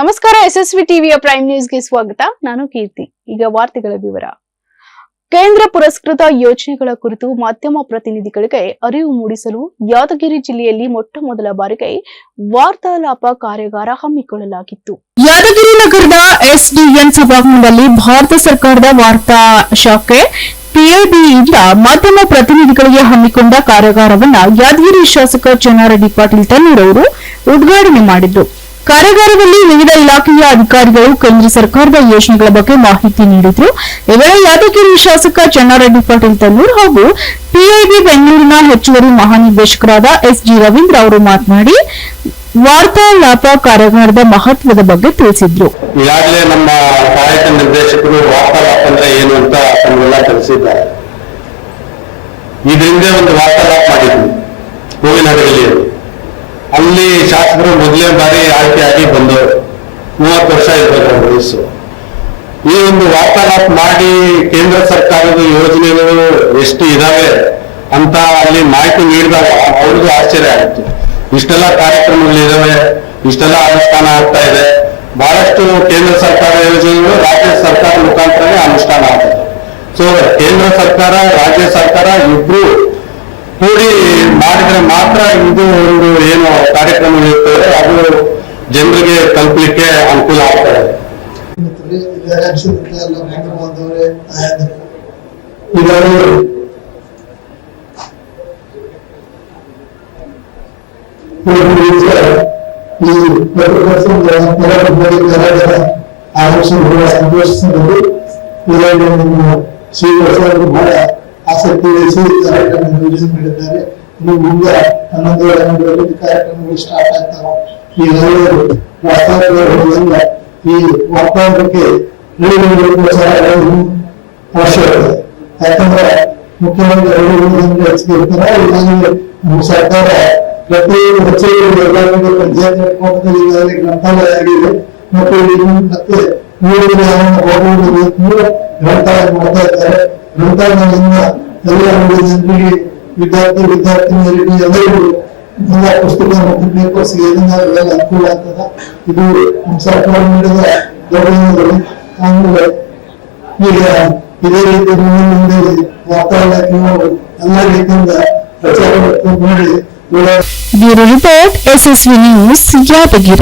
ನಮಸ್ಕಾರ, ಎಸ್ಎಸ್ವಿ ಟಿವಿಯ ಪ್ರೈಮ್ ನ್ಯೂಸ್ಗೆ ಸ್ವಾಗತ. ನಾನು ಕೀರ್ತಿ. ಈಗ ವಾರ್ತೆಗಳ ವಿವರ. ಕೇಂದ್ರ ಪುರಸ್ಕೃತ ಯೋಜನೆಗಳ ಕುರಿತು ಮಾಧ್ಯಮ ಪ್ರತಿನಿಧಿಗಳಿಗೆ ಅರಿವು ಮೂಡಿಸಲು ಯಾದಗಿರಿ ಜಿಲ್ಲೆಯಲ್ಲಿ ಮೊಟ್ಟ ಮೊದಲ ಬಾರಿಗೆ ವಾರ್ತಾಲಾಪ ಕಾರ್ಯಾಗಾರ ಹಮ್ಮಿಕೊಳ್ಳಲಾಗಿತ್ತು. ಯಾದಗಿರಿ ನಗರದ ಎಸ್ಡಿಎನ್ ಸಭಾಂಗಣದಲ್ಲಿ ಭಾರತ ಸರ್ಕಾರದ ವಾರ್ತಾ ಶಾಖೆ ಪಿಐಬಿಯಿಂದ ಮಾಧ್ಯಮ ಪ್ರತಿನಿಧಿಗಳಿಗೆ ಹಮ್ಮಿಕೊಂಡ ಕಾರ್ಯಾಗಾರವನ್ನು ಯಾದಗಿರಿ ಶಾಸಕ ಚೆನ್ನಾರೆಡ್ಡಿ ಪಾಟೀಲ್ ತನ್ನೂರವರು ಉದ್ಘಾಟನೆ ಮಾಡಿದ್ರು. ಕಾರ್ಯಾಗಾರದಲ್ಲಿ ವಿವಿಧ ಇಲಾಖೆಯ ಅಧಿಕಾರಿಗಳು ಕೇಂದ್ರ ಸರ್ಕಾರದ ಯೋಜನೆಗಳ ಬಗ್ಗೆ ಮಾಹಿತಿ ನೀಡಿದ್ರು. ಇವರ ಯಾದಗಿರಿ ಶಾಸಕ ಚೆನ್ನಾರೆಡ್ಡಿ ಪಾಟೀಲ್ ತನ್ನೂರ್ ಹಾಗೂ ಪಿಐಬಿ ಬೆಂಗಳೂರಿನ ಹೆಚ್ಚುವರಿ ಮಹಾನಿರ್ದೇಶಕರಾದ ಎಸ್ ಜಿ ರವೀಂದ್ರ ಅವರು ಮಾತನಾಡಿ, ವಾರ್ತಾಲಾಪ ಕಾರ್ಯಾಗಾರದ ಮಹತ್ವದ ಬಗ್ಗೆ ತಿಳಿಸಿದ್ರು. ಈಗಾಗಲೇ ನಮ್ಮ ಸಹಾಯಕ ನಿರ್ದೇಶಕರು ವಾರ್ತಾಲಾಪ ಅಂದ್ರೆ ಏನು ಅಂತ ನಮಗೆಲ್ಲ ತಿಳಿಸಿದ್ದಾರೆ. ಇದರಿಂದ ಒಂದು ವಾರ್ತಾಲಾಪ ಮಾಡಿದ್ವಿ. ಹೂವಿನಡಗಲಿ ಅಲ್ಲಿ ಶಾಸಕರು ಮೊದಲೇ ಬಾರಿ ಆಯ್ಕೆಯಾಗಿ ಬಂದವರು ಮೂವತ್ತು ವರ್ಷ ಇರ್ಬೇಕು ವಯಸ್ಸು. ಈ ಒಂದು ವಾರ್ತಾಲಾಪ ಮಾಡಿ ಕೇಂದ್ರ ಸರ್ಕಾರದ ಯೋಜನೆಗಳು ಎಷ್ಟು ಇದಾವೆ ಅಂತ ಅಲ್ಲಿ ಮಾಹಿತಿ ನೀಡಿದಾಗ ಅವ್ರಿಗೂ ಆಶ್ಚರ್ಯ ಆಯಿತು. ಇಷ್ಟೆಲ್ಲ ಕಾರ್ಯಕ್ರಮಗಳಿದಾವೆ ಇಷ್ಟೆಲ್ಲ ಅನುಷ್ಠಾನ ಆಗ್ತಾ ಇದೆ. ಬಹಳಷ್ಟು ಕೇಂದ್ರ ಸರ್ಕಾರ ಯೋಜನೆಗಳು ರಾಜ್ಯ ಸರ್ಕಾರ ಮುಖಾಂತರವೇ ಅನುಷ್ಠಾನ ಆಗ್ತದೆ ಸೊ ಕೇಂದ್ರ ಸರ್ಕಾರ, ರಾಜ್ಯ ಸರ್ಕಾರ ಇಬ್ರು ಮಾಡಿದ್ರೆ ಮಾತ್ರ ಇದು ಒಂದು ಏನು ಕಾರ್ಯಕ್ರಮ ಇರ್ತದೆ ಅದು ಜನರಿಗೆ ತಲುಪಲಿಕ್ಕೆ ಅನುಕೂಲ ಆಗ್ತದೆ. ಇದನ್ನು ಈ ಆಲೋಚನೆಗಳ ಸಂತೋಷಿಸಿದರು ನಿಮ್ಮ ಸ್ವೀಕರಿಸಲು ಬಹಳ ಆಸಕ್ತಿ ವಹಿಸಿ ಕಾರ್ಯಕ್ರಮ ಮಾಡಿದ್ದಾರೆ. ಇನ್ನು ಮುಂದೆ ಹನ್ನೊಂದು ಹನ್ನೆರಡು ಕಾರ್ಯಕ್ರಮಗಳು ಸ್ಟಾರ್ಟ್ ಆಗ್ತಾವೆ. ಈಗಾಗಲೇ ವಾರ್ತಾಹರಗಳಿಂದ ಈ ವಾತಾವರಣಕ್ಕೆ ಅವಶ್ಯಕತೆ ಯಾಕಂದ್ರೆ ಮುಖ್ಯಮಂತ್ರಿ ನಮ್ಮ ಸರ್ಕಾರ ಪ್ರತಿಯೊಂದು ಹೆಚ್ಚುವರಿ ಎಲ್ಲರಿಗೂ ಗ್ರಂಥಾಲಯ ಆಗಿದೆ. ಮತ್ತು ಮತ್ತೆ ಗ್ರಂಥಾಲಯ ಮಾಡ್ತಾ ಇದ್ದಾರೆ. ಗ್ರಂಥಾಲಯದಿಂದ ಎಲ್ಲ ಜನರಿಗೆ ವಿದ್ಯಾರ್ಥಿ ವಿದ್ಯಾರ್ಥಿನಿಯರಿಗೆ ಎಲ್ಲರಿಗೂ ಎಲ್ಲ ಪುಸ್ತಕ ಮತ್ತು ಪೇಪರ್ಸ್ ಏನಿದೆ ಅವೆಲ್ಲ ಅನುಕೂಲ ಆಗ್ತದೆ ಇದು ನಮ್ಮ ಸರ್ಕಾರ ನೀಡಿದ ಗೌರವಗಳು ಆಮೇಲೆ ಈಗ ಇದೇ ರೀತಿ ಮುಂದೆ ಮುಂದೆ ವಾತಾವರಣ ಎಲ್ಲ ರೀತಿಯಿಂದ ಪ್ರಚಾರ ಮಾಡಿ ಒಳ್ಳೆಯ bureau report SSV news Yadgir